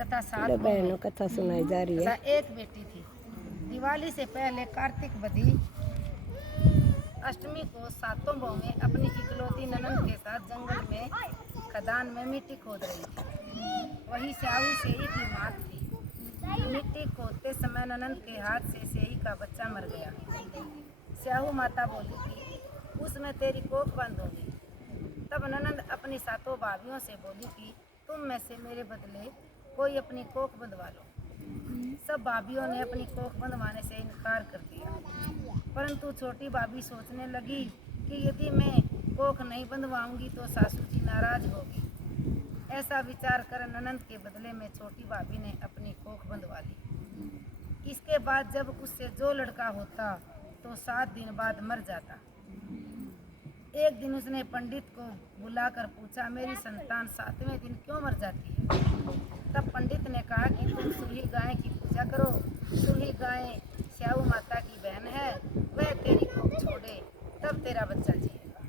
तथा 7 बहनों कथा सुनाई जा रही है। तथा 1 बेटी थी। दिवाली से पहले कार्तिक बधी अष्टमी को 7 बहुएं अपनी इकलौती ननद के साथ जंगल में खदान में मिट्टी खोद रही थी। वही स्याहू सेई की माँ थी। मिट्टी खोदते समय ननद के हाथ से सेई का बच्चा मर गया। स्याहू माता बोली कि उसमें तेरी कोख बंद होगी। तब ननद अपनी 7 भाभियों से बोली कि तुम में से मेरे बदले कोई अपनी कोख बंधवा लो। सब भाभियों ने अपनी कोख बंधवाने से इनकार कर दिया, परंतु छोटी भाभी सोचने लगी कि यदि मैं कोख नहीं बंधवाऊंगी तो सासू जी नाराज होगी। ऐसा विचार कर ननद के बदले में छोटी भाभी ने अपनी कोख बंधवा ली। इसके बाद जब उससे जो लड़का होता तो 7 दिन बाद मर जाता। एक दिन उसने पंडित को बुलाकर पूछा, मेरी संतान 7वें दिन क्यों मर जाती है? तब पंडित ने कहा कि तुम सुरही गाय की पूजा करो। सुरही गाय स्याहू माता की बहन है, वह तेरी कोख छोड़े तब तेरा बच्चा जिएगा।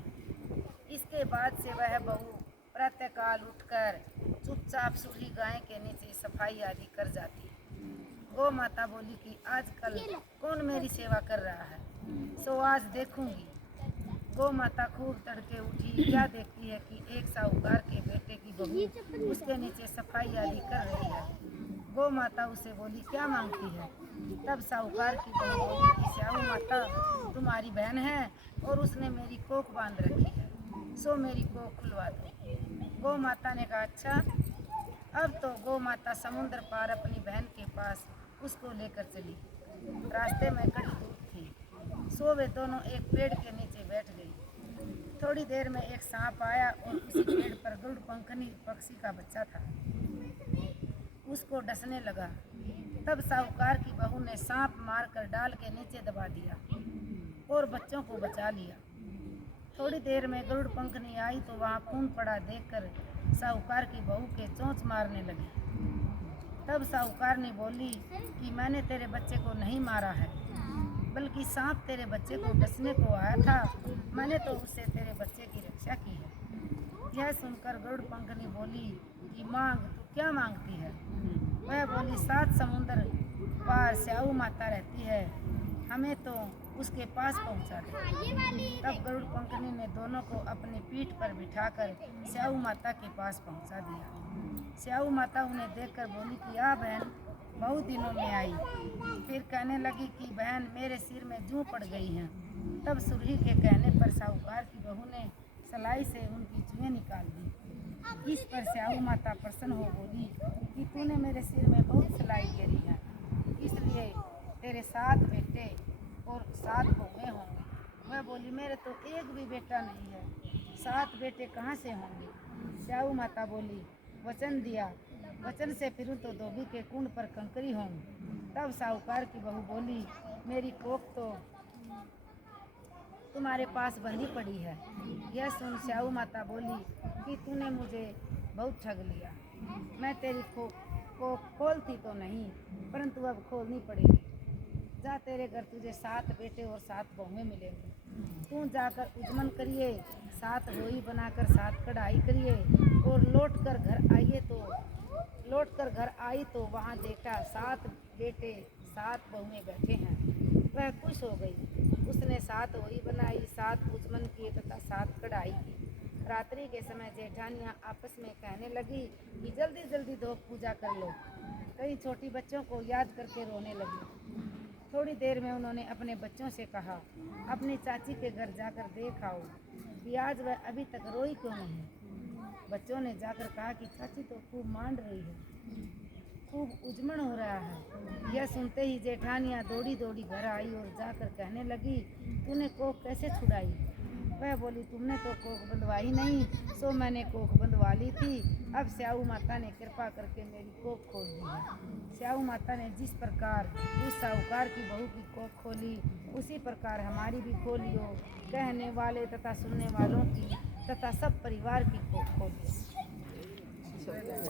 इसके बाद से वह बहू प्रातःकाल उठकर चुपचाप सुरही गाय के नीचे सफाई आदि कर जाती। गौ माता बोली कि आजकल कौन मेरी सेवा कर रहा है, सो आज देखूंगी। गौ माता खूब तड़के उठी, क्या देखती है कि एक साहूकार के बेटे की बहू उसके नीचे सफाई आदि कर रही है। गौ माता उसे बोली, क्या मांगती है? तब साहूकार की बहू बोली कि स्याहू माता तुम्हारी बहन है और उसने मेरी कोख बांध रखी है, सो मेरी कोख खुलवा दो। गौ माता ने कहा, अच्छा। अब तो गौ माता समुद्र पार अपनी बहन के पास उसको लेकर चली। रास्ते में कड़ी धूप थी, सो वे दोनों एक पेड़ के नीचे बैठ गई। थोड़ी देर में एक सांप आया और उसी पेड़ पर गरुड़ पंखनी पक्षी का बच्चा था, उसको डसने लगा। तब साहूकार की बहू ने सांप मारकर डाल के नीचे दबा दिया और बच्चों को बचा लिया। थोड़ी देर में गरुड़ पंखनी आई तो वहाँ खून पड़ा देखकर साहूकार की बहू के चोंच मारने लगी। तब साहूकार ने बोली कि मैंने तेरे बच्चे को नहीं मारा है, बल्कि सांप तेरे बच्चे को डसने को आया था, मैंने तो उससे तेरे बच्चे की रक्षा की है। यह सुनकर गरुड़ पंखनी बोली कि मांग, तू क्या मांगती है? वह बोली, 7 समुंदर पार स्याहू माता रहती है, हमें तो उसके पास पहुंचा दे। तब गरुड़ पंखनी ने दोनों को अपनी पीठ पर बिठाकर स्याहू माता के पास पहुंचा दिया। स्याहू माता उन्हें देखकर बोली कि आ बहन, बहुत दिनों में आई। फिर कहने लगी कि बहन मेरे सिर में जूं पड़ गई हैं। तब सुरही के कहने पर साहूकार की बहू ने सलाई से उनकी जुएं निकाल दी। इस पर स्याहू माता प्रसन्न हो बोली कि तूने मेरे सिर में बहुत सिलाई करी है, इसलिए तेरे 7 बेटे और 7 बहुएं होंगे। वह बोली, मेरे तो एक भी बेटा नहीं है, 7 बेटे कहाँ से होंगे? स्याहू माता बोली, वचन दिया, वचन से फिरूं तो धोबी के कुंड पर कंकरी होंगी। तब साहूकार की बहू बोली, मेरी कोख तो तुम्हारे पास बंधी पड़ी है। यह सुन स्याहू माता बोली कि तूने मुझे बहुत ठग लिया। मैं तेरी कोख खोलती तो नहीं, परंतु अब खोलनी पड़ेगी। जा, तेरे घर तुझे 7 बेटे और 7 बहुएं मिलेंगे। तू जाकर उजमन करिए, 7 होई बनाकर 7 कढ़ाई करिए और लौट कर घर आई तो वहाँ देखा 7 बेटे 7 बहुएं बैठे हैं। वह खुश हो गई। उसने 7 होई बनाई, 7 उजमन किए तथा 7 कढ़ाई की। रात्रि के समय जेठानियाँ आपस में कहने लगी कि जल्दी जल्दी धो पूजा कर लो। कई छोटी बच्चों को याद करके रोने लगी। थोड़ी देर में उन्होंने अपने बच्चों से कहा, अपनी चाची के घर जाकर देख आओ कि आज वह अभी तक रोई क्यों नहीं। बच्चों ने जाकर कहा कि चाची तो खूब मांड रही है, खूब उजमन हो रहा है। यह सुनते ही जेठानियाँ दौड़ी दौड़ी घर आई और जाकर कहने लगी, तूने कोख कैसे छुड़ाई? वह बोली, तुमने तो कोख बंधवाई नहीं, सो मैंने कोख बंधवा ली थी। अब स्याहू माता ने कृपा करके मेरी कोख खोल दी है। स्याहू माता ने जिस प्रकार उस साहूकार की बहू की कोख खोली, उसी प्रकार हमारी भी खोलियो। कहने वाले तथा सुनने वालों की तथा सब परिवार की कोख खोलियो।